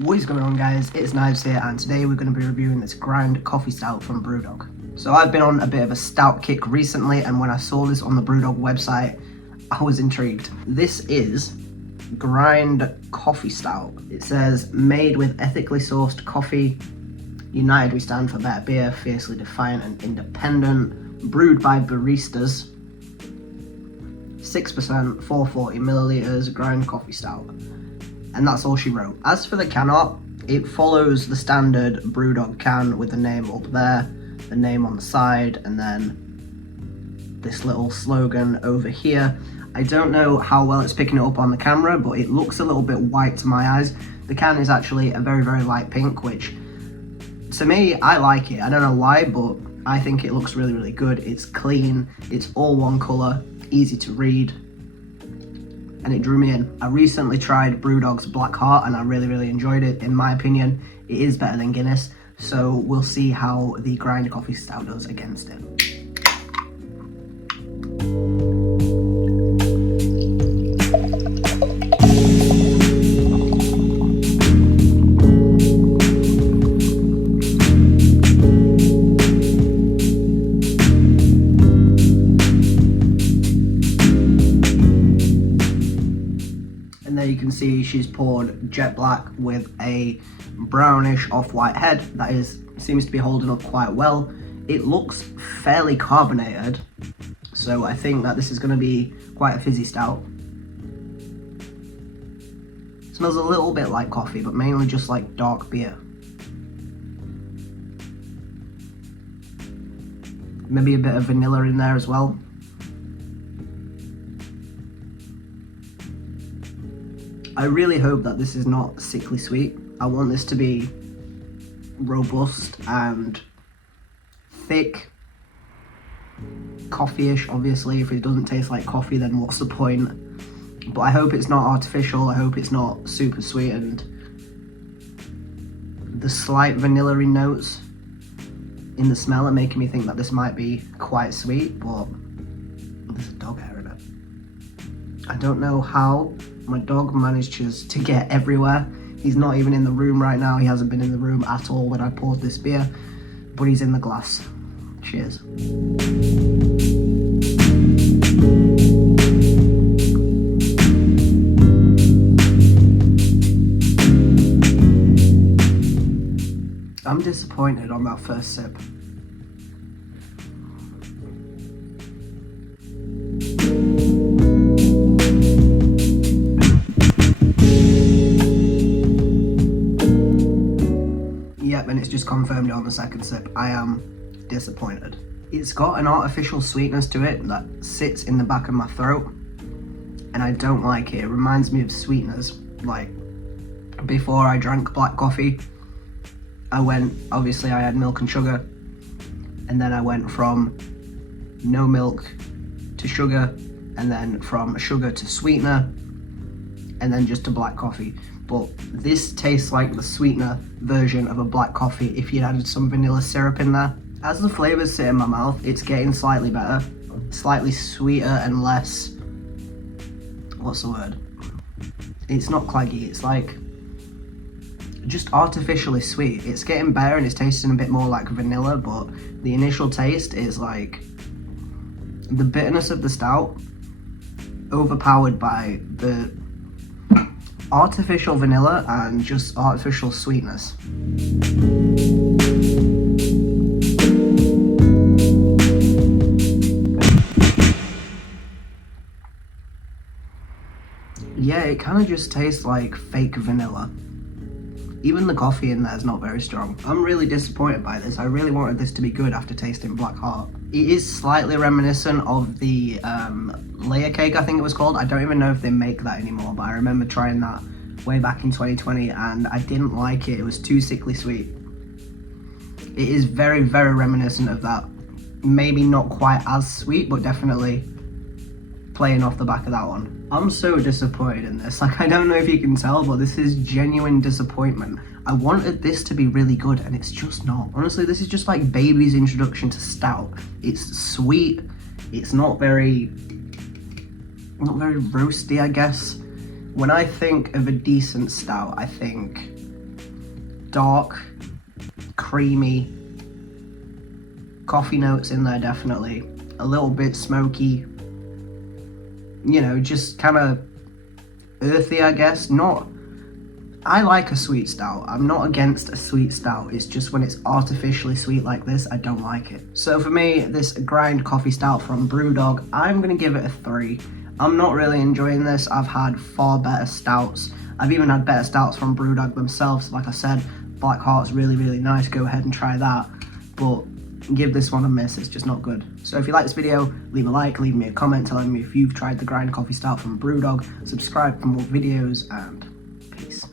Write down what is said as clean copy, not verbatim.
What is going on, guys? It's Knives here, and today we're going to be reviewing this Grind Coffee Stout from Brewdog. So I've been on a bit of a stout kick recently, and when I saw this on the Brewdog website, I was intrigued. This is Grind Coffee Stout. It says, made with ethically sourced coffee. United we stand for better beer, fiercely defiant and independent. Brewed by baristas. 6%, 440 milliliters, Grind Coffee Stout. And that's all she wrote. As for the can art, it follows the standard Brewdog can with the name up there, the name on the side, and then this little slogan over here. I don't know how well it's picking it up on the camera, but it looks a little bit white to my eyes. The can is actually a very, very light pink, which to me, I like it. I don't know why, but I think it looks really, really good. It's clean, it's all one color, easy to read, and it drew me in. I recently tried Brewdog's Black Heart and I really, really enjoyed it. In my opinion, it is better than Guinness, so we'll see how the Grind Coffee Stout does against it. And there you can see she's poured jet black with a brownish off-white head that seems to be holding up quite well. It looks fairly carbonated, so I think that this is going to be quite a fizzy stout. It smells a little bit like coffee, but mainly just like dark beer. Maybe a bit of vanilla in there as well. I really hope that this is not sickly sweet. I want this to be robust and thick, coffee-ish. Obviously, if it doesn't taste like coffee, then what's the point? But I hope it's not artificial. I hope it's not super sweetened. The slight vanilla-y notes in the smell are making me think that this might be quite sweet, but there's a dog hair in it. I don't know how my dog manages to get everywhere. He's not even in the room right now. He hasn't been in the room at all when I poured this beer, but he's in the glass. Cheers. I'm disappointed on that first sip. Yep, and it's just confirmed on the second sip. I am disappointed. It's got an artificial sweetness to it that sits in the back of my throat, and I don't like it. It reminds me of sweeteners. Like, before I drank black coffee, obviously I had milk and sugar, and then I went from no milk to sugar, and then from sugar to sweetener, and then just to black coffee. But this tastes like the sweetener version of a black coffee if you added some vanilla syrup in there. As the flavors sit in my mouth, it's getting slightly better, slightly sweeter and less, what's the word? It's not claggy, it's like just artificially sweet. It's getting better and it's tasting a bit more like vanilla, but the initial taste is like the bitterness of the stout overpowered by the artificial vanilla and just artificial sweetness. Yeah, it kind of just tastes like fake vanilla. Even the coffee in there is not very strong. I'm really disappointed by this. I really wanted this to be good after tasting Black Heart. It is slightly reminiscent of the layer cake, I think it was called. I don't even know if they make that anymore, but I remember trying that way back in 2020 and I didn't like it. It was too sickly sweet. It is very, very reminiscent of that. Maybe not quite as sweet, but definitely playing off the back of that one. I'm so disappointed in this. Like, I don't know if you can tell, but this is genuine disappointment. I wanted this to be really good and it's just not. Honestly, this is just like baby's introduction to stout. It's sweet. It's not very roasty, I guess. When I think of a decent stout, I think dark, creamy coffee notes in there, definitely. A little bit smoky, you know, just kind of earthy, I guess. I like a sweet stout. I'm not against a sweet stout. It's just when it's artificially sweet like this, I don't like it. So for me, this Grind Coffee Stout from Brewdog, I'm gonna give it a 3. I'm not really enjoying this. I've had far better stouts. I've even had better stouts from Brewdog themselves. Like I said, Black Heart's really, really nice. Go ahead and try that. But give this one a miss. It's just not good. So if you like this video, leave a like, leave me a comment telling me if you've tried the Grind Coffee Stout from Brewdog. Subscribe for more videos, and peace.